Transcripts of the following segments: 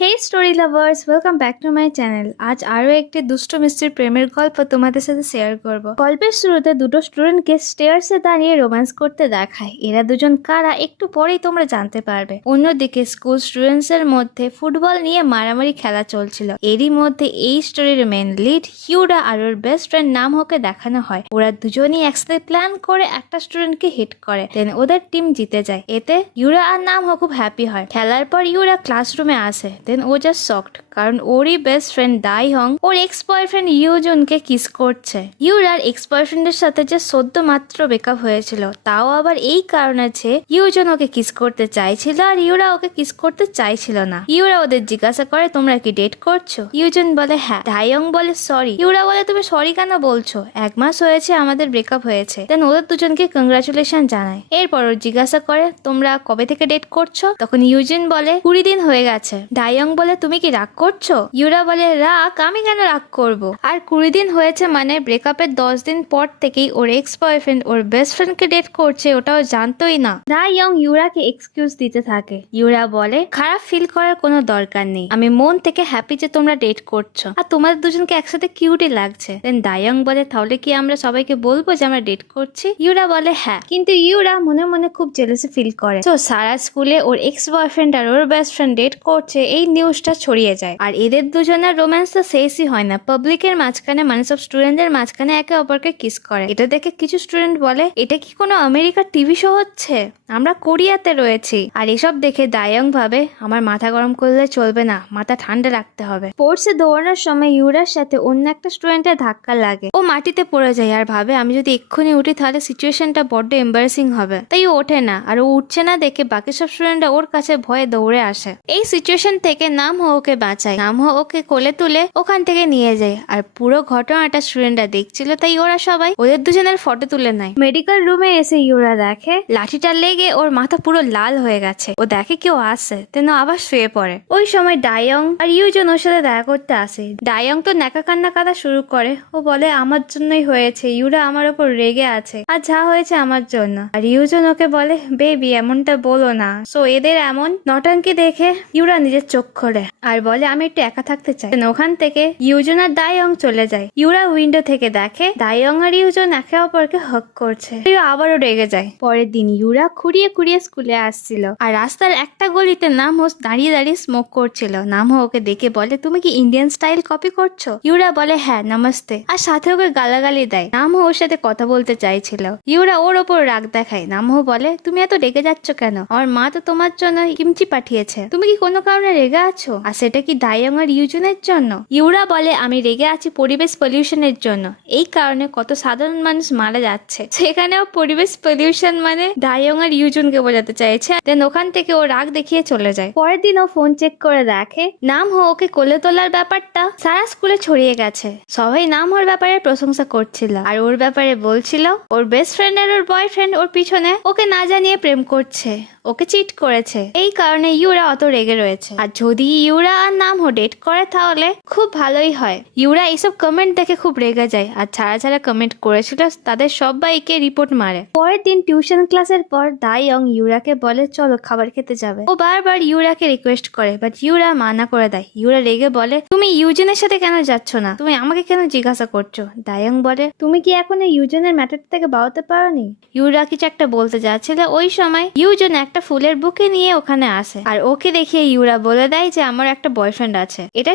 Hey story lovers, welcome back to my channel. আজ আরও একটি দুষ্ট মিষ্টির প্রেমের গল্প তোমাদের সাথে শেয়ার করব। গল্পের শুরুতে দুটো স্টুডেন্টকে স্টেয়ার্সে দাঁড়িয়ে রোম্যান্স করতে দেখায়। এরা দুজন কারা একটু পরেই তোমরা জানতে পারবে। অন্যদিকে স্কুল স্টুডেন্টসের মধ্যে ফুটবল নিয়ে মারামারি খেলা চলছিল। এরই মধ্যে এই স্টোরির মেন লিড হিউরা আর ওর বেস্ট ফ্রেন্ড নাম হোকে দেখানো হয়। ওরা দুজনই একসাথে প্ল্যান করে একটা স্টুডেন্টকে হিট করে, দেন ওদের টিম জিতে যায়। এতে ইউরা আর নাম হো খুব হ্যাপি হয়। খেলার পর ইউরা ক্লাসরুমে আসে, দেন ও জাস্ট শকড, কারণ ওরই বেস্ট ফ্রেন্ড দাই হং ওর এক্স বয়ফ্রেন্ড ইউজনকে কিস করছে। ইউরার এক্স বয়ফ্রেন্ডের সাথে যে সদ্য মাত্র ব্রেকআপ হয়েছিল, তাও আবার এই কারণে যে ইউজন ওকে কিস করতে চাইছিল আর ইউরা ওকে কিস করতে চাইছিল না। ইউরা ওদের জিজ্ঞাসা করে তোমরা কি ডেট করছো? ইউজন বলে হ্যাঁ। দাইয়ং বলে সরি। ইউরা বলে তুমি সরি কেন বলছো? 1 মাস হয়েছে আমাদের ব্রেকআপ হয়েছে। দেন ওদের দুজনকে কংগ্রাচুলেশন জানায়। এরপর ওর জিজ্ঞাসা করে তোমরা কবে থেকে ডেট করছো? তখন ইউজিন বলে 20 দিন হয়ে গেছে। দাইয়ং বলে তুমি কি রাগ করছো? ইউরা বলে রাগ? আমি কেন রাগ করব? আর 20 দিন হয়েছে মানে ব্রেকআপের 10 দিন পর থেকেই ওর এক্স বয়ফ্রেন্ড ওর বেস্ট ফ্রেন্ডকে ডেট করছে, ওটাও জানতোই না। দাইয়ং ইউরাকে এক্সকিউজ দিতে থাকে। ইউরা বলে খারাপ ফিল করার কোনো দরকার নেই, আমি মন থেকে হ্যাপি যে তোমরা ডেট করছো আর তোমাদের দুজনকে একসাথে কিউটই লাগছে। দেন দাইয়ং বলে তাহলে কি আমরা সবাইকে বলবো যে আমরা ডেট করছি? ইউরা বলে হ্যাঁ, কিন্তু ইউরা মনে মনে খুব জেলাসি ফিল করে। তো সারা স্কুলে ওর এক্স বয়ফ্রেন্ড আর ওর বেস্ট ফ্রেন্ড ডেট করছে এই নিউজটা ছড়িয়ে যায়। আর এদের দুজনের রোম্যান্স তো শেষই হয় না, পাবলিকের মাঝখানে মানে সব স্টুডেন্টদের মাঝখানে একে অপরকে কিস করে। এটা দেখে কিছু স্টুডেন্ট বলে এটা কি কোনো আমেরিকার টিভি শো হচ্ছে? আমরা কোরিয়াতে রয়েছি। আর এসব দেখে দায়ং ভাবে আমার মাথা গরম করলে চলবে না, মাথা ঠান্ডা রাখতে হবে। স্পোর্টসে দৌড়ানোর সময় ইউরার সাথে অন্য একটা স্টুডেন্টের ধাক্কা লাগে। ও মাটিতে পড়ে যায় আর ভাবে আমি যদি এক্ষুনি উঠি তাহলে সিচুয়েশনটা বড্ড এম্বারেসিং হবে। তাই ও ওঠে না, আর ও উঠছে না দেখে বাকি সব স্টুডেন্টরা ওর কাছে ভয়ে দৌড়ে আসে। এই সিচুয়েশন থেকে নাম হো ওকে বাঁচায়। নাম হো ওকে কোলে তুলে ওখান থেকে নিয়ে যায়। আর পুরো ঘটনাটা স্টুডেন্টরা দেখছিল, তাই ওরা সবাই ওদের দুজনের ফটো তুলে নেয়। মেডিকেল রুমে এসে ইউরা দেখে লাঠিটা লেগে ওর মাথা পুরো লাল হয়ে গেছে। ও দেখে কেউ আসে, তেন আবার শুয়ে পড়ে। ওই সময় ডায়ং আর ইউজন ওর সাথে দেখা করতে আসে। ডায়ং তো ন্যাকা কান্না কাঁদা শুরু করে। ও বলে আমার জন্যই হয়েছে, ইউরা আমার ওপর রেগে আছে আর যা হয়েছে আমার জন্য। আর ইউজন ওকে বলে বেবি এমনটা বলো না। সো এদের এমন নটাঙ্কি দেখে ইউরা নিজের চোখ খোলে আর বলে আমি একটু একা থাকতে চাই। ওখান থেকে ইউজন আর দায়ং চলে যায়। ইউরা উইন্ডো থেকে দেখে দায়ং আর ইউজন একে অপরকে হক করছে। আবারও রেগে যায়। পরের দিন ইউরা খুঁড়িয়ে খুঁড়িয়ে স্কুলে আসছিল আর রাস্তার একটা গলিতে নামহো দাঁড়িয়ে দাঁড়িয়ে স্মোক করছিল। নামহো ওকে দেখে বলে তুমি কি ইন্ডিয়ান স্টাইল কপি করছো? ইউরা বলে হ্যাঁ নমস্তে, আর সাথে ওকে গালাগালি দেয়। নামহো ওর সাথে কথা বলতে চাইছিল। ইউরা ওর ওপর রাগ দেখায়। নামহো বলে তুমি এত রেগে যাচ্ছ কেন? আমার মা তো তোমার জন্য কিমচি পাঠিয়েছে, তুমি কি কোনো কারণে রেগে আছো? আর সেটা কি দায়ং আর ইউজনের জন্য? ইউরা বলে আমি রেগে আছি পরিবেশ পলিউশনের জন্য। এই কারণে কত সাধারণ মানুষ মারা যাচ্ছে, সেখানেও পরিবেশ পলিউশন মানে দায়ং আর ইউজনকে বোঝাতে চাইছে। দেন ওখান থেকে ও রাগ দেখিয়ে চলে যায়। পরের দিন ও ফোন চেক করে দেখে নাম হো ওকে কোলে তোলার ব্যাপারটা সারা স্কুলে ছড়িয়ে গেছে। সবাই নাম ওর ব্যাপারে প্রশংসা করছিল আর ওর ব্যাপারে বলছিল ওর বেস্ট ফ্রেন্ড আর ওর বয়ফ্রেন্ড ওর পিছনে ওকে না জানিয়ে প্রেম করছে, ওকে চিট করেছে। এই কারণে ইউরা অত রেগে রয়েছে। আর যদি ইউরা আর নাম হো ডেট করে তাহলে খুব ভালোই হয়। ইউরা এইসব কমেন্ট দেখে খুব রেগে যায় আর যারা যারা কমেন্ট করেছিল তাদের সবাইকে রিপোর্ট মারে। পরের দিন টিউশন ক্লাসের পর দায়ং ইউরাকে বলে চলো খাবার খেতে যাবে। ও বারবার ইউরাকে রিকোয়েস্ট করে, বাট ইউরা মানা করে দেয়। ইউরা রেগে বলে তুমি ইউজনের সাথে কেন যাচ্ছ না? তুমি আমাকে কেন জিজ্ঞাসা করছো? দায়ং বলে তুমি কি এখন ইউজনের ম্যাটার থেকে বাড়াতে পারোনি? ইউরা কিছু একটা বলতে যাচ্ছিল, ওই সময় ইউজন একটা ফুলের বুকে নিয়ে ওখানে আসে আর ওকে দেখিয়ে ইউরা বলে দেয় যে আমার একটা বয়ফ্রেন্ড আছে। এটা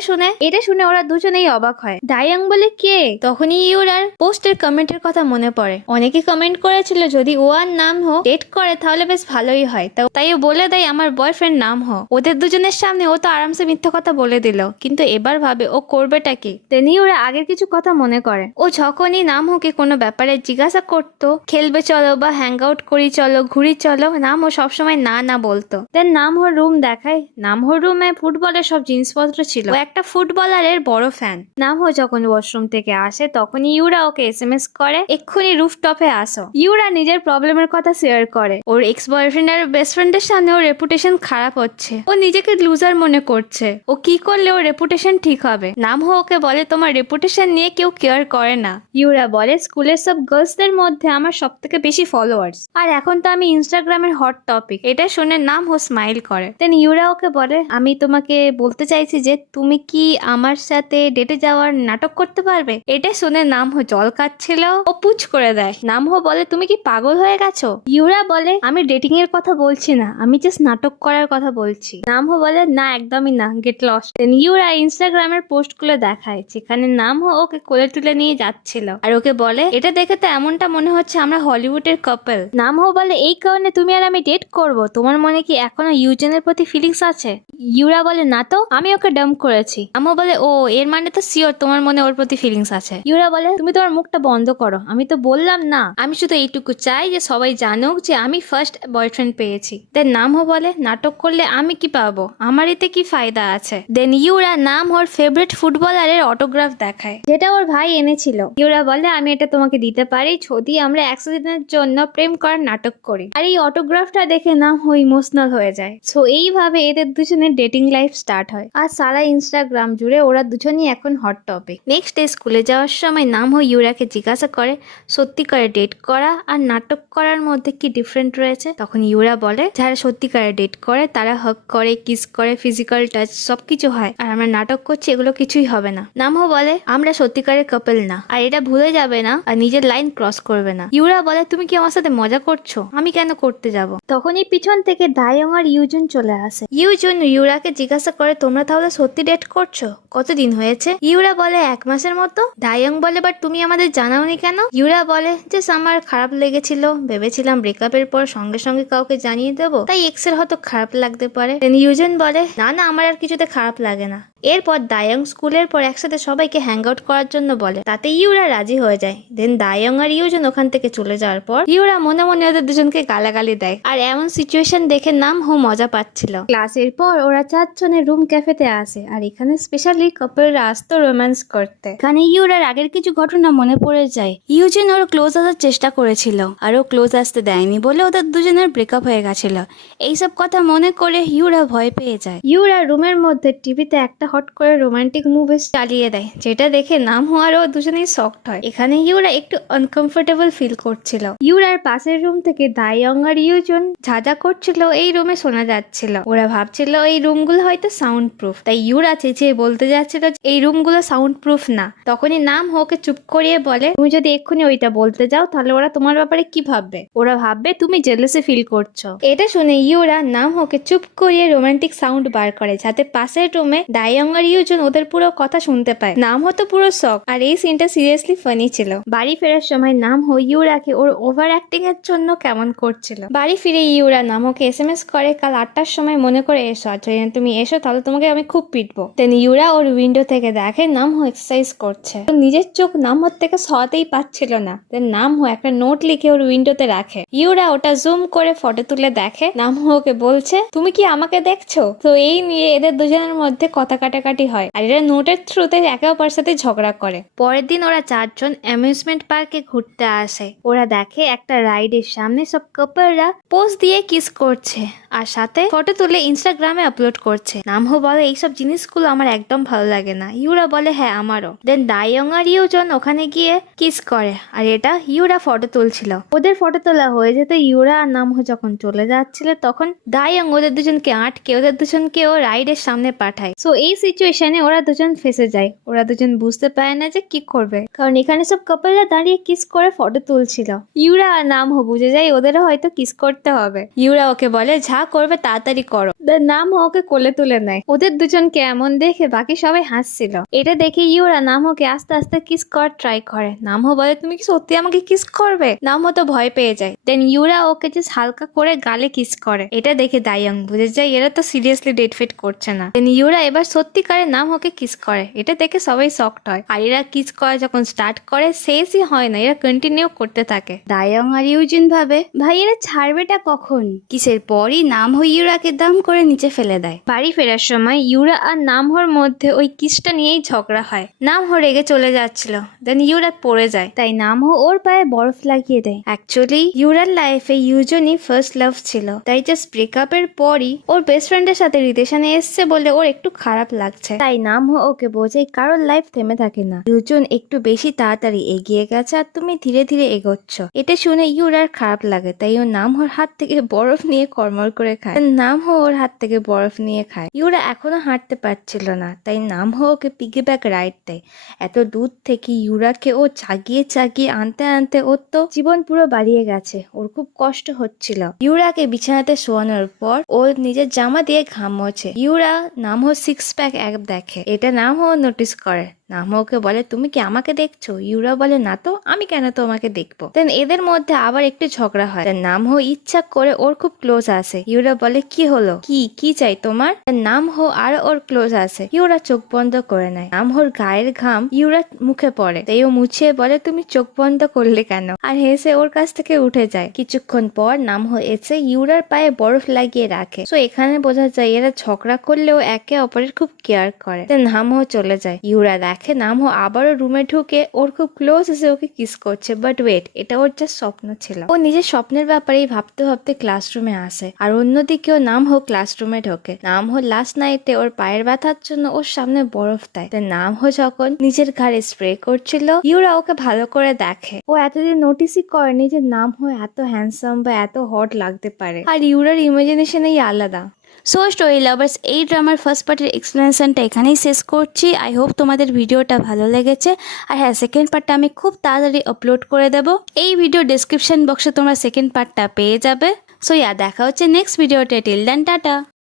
শুনে ওরা দুজনেই অবাক হয়। দায়ং বলে কে? তখনই ইউরার পোস্টের কমেন্টের কথা মনে পড়ে। অনেকে কমেন্ট করেছিল যদি ও আর নাম হো ডেট করে তাহলে বেশ ভালোই হয়, তাই ও বলে দেয় আমার বয়ফ্রেন্ড নাম হো। ওদের দুজনের সামনে ও তো আরামসে মিথ্যা কথা বলে দিল, কিন্তু এবার ভাবে ও করবেটা কি। তেনি ওরা আগের কিছু কথা মনে করে। ও যখনই নাম হোকে কোনো ব্যাপারে জিজ্ঞাসা করতো, খেলবে চলো বা হ্যাং আউট করি চলো, ঘুরি চলো, নাম ও সবসময় না না বলতো। দেন নাম হোর রুম দেখায়। নাম হোর রুমে ফুটবলের সব জিনিস জিনিসপত্র ছিল। ও একটা ফুটবলারের বড় ফ্যান। নামহো যখন ওয়াশরুম থেকে আসে তখনই ইউরা ওকে এসএমএস করে এক্ষুনি রুফটপে আসো। ইউরা নিজের প্রবলেমের কথা শেয়ার করে। ওর এক্স বয়ফ্রেন্ড আর বেস্ট ফ্রেন্ডের সামনে ওর রেপুটেশন খারাপ হচ্ছে। ও নিজেকে লুজার মনে করছে। ও কি করলে ওর রেপুটেশন ঠিক হবে। নামহো ওকে বলে তোমার রেপুটেশন নিয়ে কেউ কেয়ার করে না। ইউরা বলে স্কুলের সব গার্লসদের মধ্যে আমার সব থেকে বেশি ফলোয়ার্স, আর এখন তো আমি ইনস্টাগ্রামের হট টপিক। এটা শুনে নামহো স্মাইল করে। দেন ইউরা ওকে বলে আমি তোমাকে বলতে চাইছি যে তুমি কি আমার সাথে ডেটে যাওয়ার নাটক করতে পারবে। এটা শুনে নামহো জল কাচ্ছিল। ও পুচ করে দেয়। নামহো বলে তুমি কি পাগল হয়ে গেছো। ইউরা বলে আমি ডেটিং এর কথা বলছি না, আমি জাস্ট নাটক করার কথা বলছি। নামহো বলে না একদমই না, গেট লস্ট। দেন ইউরা ইনস্টাগ্রামের পোস্ট গুলো দেখায় যেখানে নামহো ওকে কোলে তুলে নিয়ে যাচ্ছিল আর ওকে বলে এটা দেখে তো এমনটা মনে হচ্ছে আমরা হলিউডের কাপল। নামহো বলে এই কারণে তুমি আর আমি ডেট করব, তোমার মনে কি এখনো ইউজেনের প্রতি ফিলিংস আছে। ইউরা বলে না তো, আমি ওকে ডাম্প করেছি। নামহো বলে ও এর মানে তো শিওর তোমার মনে ওর প্রতি ফিলিংস আছে। ইউরা বলে তুমি তোমার মুখটা বন্ধ করো, আমি তো বললাম না, আমি শুধু এইটুকু চাই যে সবাই জানুক যে আমি ফার্স্ট বয়ফ্রেন্ড পেয়েছি। দেন নামহো বলে নাটক করলে আমি কি পাবো, আমার এতে কি ফায়দা আছে। দেন ইউরা নামহোর ফেভারিট ফুটবলারের অটোগ্রাফ দেখায় যেটা ওর ভাই এনেছিল। ইউরা বলে আমি এটা তোমাকে দিতে পারি যদি আমরা 100 দিনের জন্য প্রেম করার নাটক করি। আর এই অটোগ্রাফটা দেখে নামহো ইমোশনাল হয়ে যায়। সো এইভাবে এদের দুজনের ডেটিং লাইফ স্টার্ট হয়। আর সারা ইনস্টাগ্রাম জুড়ে ওরা দুজনই এখন হট টপিক। নেক্সট ডে স্কুলে যাওয়ার সময় নামহো ইউরাকে জিজ্ঞাসা করে সত্যিকারে ডেট করা আর নাটক করার মধ্যে কি ডিফারেন্ট রয়েছে। তখন ইউরা বলে যারা সত্যিকারে ডেট করে তারা হাগ করে, কিস করে, ফিজিক্যাল টাচ সবকিছু হয়, আর আমরা নাটক করছি এগুলো কিছুই হবে না। নামহো বলে আমরা সত্যিকারের কাপল না, আর এটা ভুলে যাবে না আর নিজের লাইন ক্রস করবে না। ইউরা বলে তুমি কি আমার সাথে মজা করছো, আমি কেন করতে যাব। তখনই পিছন থেকে দায়ং আর ইউজুন চলে আসে। ইউজুন ইউরাকে জিজ্ঞাসা করে তোমরা তাহলে সত্যি ডেট করছো, কতদিন হয়েছে। ইউরা বলে 1 মাসের মতো। দায়ং বলে বাট তুমি আমাদের জানাওনি কেন। ইউরা বলে যে আমার খারাপ লেগেছিল, ভেবেছিলাম ব্রেকআপের পর সঙ্গে সঙ্গে কাউকে জানিয়ে দেবো, তাই এক্সের হয়তো খারাপ লাগতে পারে। ইউজুন বলে না না আমার আর কিছুতে খারাপ লাগে না। এরপর দায়ং স্কুলের পর একসাথে সবাইকে হ্যাং আউট করার জন্য বলে, তাতে ইউরা রাজি হয়ে যায়। দেন দায়ং আর ইউজুন ওখান থেকে চলে যাওয়ার পর ইউরা মনে মনে ওদের দুজনকে গালাগালি দেয়। আর এমন সিচুয়েশন দেখে নামহো মজা পাচ্ছিল। ক্লাসের পর ওরা 4 জনের রুম ক্যাফেতে আসে, আর এখানে স্পেশালি কাপলরা আসতো রোম্যান্স করতে। এখানে ইউরার আগের কিছু ঘটনা মনে পড়ে যায়। ইউজিন ওর ক্লোজ আসার চেষ্টা করেছিল আর ও ক্লোজ আসতে দেয়নি বলে ওদের দুজনের ব্রেকআপ হয়ে গেছিল। এইসব কথা মনে করে ইউরা ভয় পেয়ে যায়। ইউরা রুমের মধ্যে টিভিতে একটা হট করে রোমান্টিক মুভি চালিয়ে দেয়, যেটা দেখে নামহো আর ও দুজনেই শকড হয়। এখানে ইউরা একটু আনকমফোর্টেবল ফিল করছিল। ইউরার পাশের রুম থেকে দায়ং আর ইউজুন ঝাঁঝা করছিল, এই রুমে শোনা যাচ্ছিল। ওরা ভাবছিল এই রুমগুলো হয়তো সাউন্ড প্রুফ, তাই ইউরা চেঁচিয়ে বলতে যাচ্ছিল এই রুমগুলো সাউন্ড প্রুফ না। তখনই নামহোকে চুপ করিয়ে বলে তুমি যদি এক্ষুনি ওইটা বলতে যাও তাহলে ওরা তোমার ব্যাপারে কি ভাববে, ওরা ভাববে তুমি জেলাসি ফিল করছো। এটা শুনে ইউরা নামহোকে চুপ করিয়ে রোমান্টিক সাউন্ড বার করে যাতে পাশের রুমে দায়ং আর ইউজুন ওদের পুরো কথা শুনতে পায়। নামহো তো পুরো শক, আর এই সিনটা সিরিয়াসলি ফানি ছিল। বাড়ি ফেরার সময় নামহো ইউরাকে ওর ওভার অ্যাক্টিং এর জন্য কেমন করছিল। বাড়ি ফিরে ইউরা নামহোকে এসএমএস করে কাল 8টার সময় মনে করে এসো, আর যদি তুমি এসো তাহলে তোমাকে আমি খুব পিটবো। দেন ইউরা ওর উইন্ডো থেকে দেখে নামহো এক্সারসাইজ করছে। নিজের চোখ নামহোর থেকে সরাতেই পাচ্ছিল না। দেন নামহো একটা নোট লিখে ওর উইন্ডোতে রাখে। ইউরা ওটা জুম করে ফটো তুলে দেখে নামহো ওকে বলছে তুমি কি আমাকে দেখছো। তো এই নিয়ে এদের দুজনের মধ্যে কথা কাটাকাটি হয়, আর এরা নোটের থ্রুতে একে অপরের সাথে ঝগড়া করে। পরের দিন ওরা 4 জন অ্যামিউজমেন্ট পার্কে ঘুরতে আসে। ওরা দেখে একটা রাইডের সামনে সব কাপলরা পোজ দিয়ে কিস করছে আর সাথে ফটো তুলে ইনস্টাগ্রামে আপলোড করছে। নামহো বলে এইসব জিনিসগুলো আমার একদম ভালো লাগে না। ইউরা বলে হ্যাঁ আমারও। দেন দায়ং আর ইউজন ওখানে গিয়ে কিস করে, আর এটা ইউরা ফটো তুলছিল। ওদের ফটো তোলা হয়ে যেতে ইউরা আর নামহো যখন চলে যাচ্ছিল তখন দায়ং ওদের দুজনকে আটকে ওদের দুজনকেও রাইডের সামনে পাঠায়। সো এই সিচুয়েশনে ওরা দুজন ফেসে যায়। ওরা দুজন বুঝতে পারে না যে কি করবে, কারণ এখানে সব কাপলরা দাঁড়িয়ে কিস করে ফটো তুলছিল। ইউরা আর নামহো বুঝে যায় ওদেরও হয়তো কিস করতে হবে। ইউরা ওকে বলে যা করবে তাড়াতাড়ি করো। নামহো ওকে কোলে তুলে নেয়। ওদের দুজনকে এমন দেখে বাকি সবাই হাসছিল। এটা দেখে ইউরা নামহোকে আস্তে আস্তে কিস করার ট্রাই করে। নামহো বলে তুমি কি সত্যি আমাকে কিস করবে। নামহো তো ভয় পেয়ে যায়। দেন ইউরা ওকে জাস্ট হালকা করে গালে কিস করে। এটা দেখে দায়ং বুঝে যায় এরা তো সিরিয়াসলি ডেট ফিট করছে না। দেন ইউরা এবার সত্যিকারে নামহোকে কিস করে। এটা দেখে সবাই শকড হয়। আর এরা কিস করা যখন স্টার্ট করে শেষই হয় না, এরা কন্টিনিউ করতে থাকে। দায়ং আর ইউজিন ভাবে ভাই এরা ছাড়বেটা কখন। কিসের পরই নামহো ইউরাকে দাম করে নিচে ফেলে দেয়। বাড়ি ফেরার সময় ইউরা আর নামহোর মধ্যে ওই কিসটা নিয়েই ঝগড়া হয়। নামহো রেগে চলে যাচ্ছিল, দেন ইউরা পড়ে যায়, তাই নামহো ওর পায়ে বরফ লাগিয়ে দেয়। অ্যাকচুয়ালি ইউরার লাইফে ইউজনই ফার্স্ট লাভ ছিল, তাই জাস্ট ব্রেকআপের পরই ওর বেস্ট ফ্রেন্ডের সাথে রিলেশনে এসছে বলে ওর একটু খারাপ লাগছে। তাই নামহো ওকে বোঝাই কারোর লাইফ থেমে থাকে না, ইউজন একটু বেশি তাড়াতাড়ি এগিয়ে গেছে আর তুমি ধীরে ধীরে এগোচ্ছ। এটা শুনে ইউরার খারাপ লাগে, তাই ও নামহোর হাত থেকে বরফ নিয়ে কর্মর করে খায়। নামহো ওর হাত থেকে বরফ নিয়ে খায়। ইউরা এখনো হাঁটতে পারছিল না, তাই নামহো ওকে পিগি ব্যাক রাইড দেয়। এত দূর থেকে ইউরাকে ও চাগিয়ে চাগিয়ে আনতে আনতে ওর তো জীবন পুরো বাড়িয়ে গেছে, ওর খুব কষ্ট হচ্ছিল। ইউরাকে বিছানাতে শোয়ানোর পর ও নিজের জামা দিয়ে ঘাম মোছে। ইউরা নামহো 6 প্যাক অ্যাপ দেখে, এটা নামহো নোটিস করে। নামহোকে বলে, তুমি কি আমাকে দেখছো? ইউরা বলে, না তো, আমি কেন তোমাকে দেখবো? দেন এদের মধ্যে আবার একটু ঝগড়া হয়। নামহো ইচ্ছা করে ওর খুব ক্লোজ আসে। ইউরা বলে, কি হলো, কি চাই তোমার? নামহো আর ওর ক্লোজ আসে। ইউরা চোখ বন্ধ করে নেয়। নামহোর গায়ের ঘাম ইউরা মুখে পড়ে, তাই ও মুছিয়ে বলে, তুমি চোখ বন্ধ করলে কেন? আর হেসে ওর কাছ থেকে উঠে যায়। কিছুক্ষণ পর নামহো এসে ইউরার পায়ে বরফ লাগিয়ে রাখে। তো এখানে বোঝা যায় এরা ঝগড়া করলেও একে অপরের খুব কেয়ার করে। নামহো চলে যায়। ইউরা দেখে নামহো আবারও রুমে ঢুকে ওর খুব ক্লোজ এসে ওকে কিস করছে। বাট ওয়েট, এটা ওর জাস্ট স্বপ্ন ছিল। ও নিজের স্বপ্নের ব্যাপারেই ভাবতে ভাবতে ক্লাসরুমে আসে, আর অন্যদিকেও নামহো ক্লাসরুমে ঢোকে। নামহো লাস্ট নাইটে ওর পায়ের ব্যথার জন্য ওর সামনে বরফ দেয়। নামহো যখন নিজের ঘাড়ে স্প্রে করছিল, ইউরা ওকে ভালো করে দেখে। ও এতদিন নোটিসই করেনি যে নামহো এত হ্যান্ডসাম বা এত হট লাগতে পারে, আর ইউরার ইমাজিনেশনই আলাদা। সো স্টোরি লাভার্স, এই ড্রামার ফার্স্ট পার্টের এক্সপ্লেনেশনটা এখানেই শেষ করছি। আই হোপ তোমাদের ভিডিওটা ভালো লেগেছে। আর হ্যাঁ, সেকেন্ড পার্টটা আমি খুব তাড়াতাড়ি আপলোড করে দেবো। এই ভিডিও ডেসক্রিপশন বক্সে তোমরা সেকেন্ড পার্টটা পেয়ে যাবে। সো দেখা হচ্ছে নেক্সট ভিডিওতে। Till then, tata.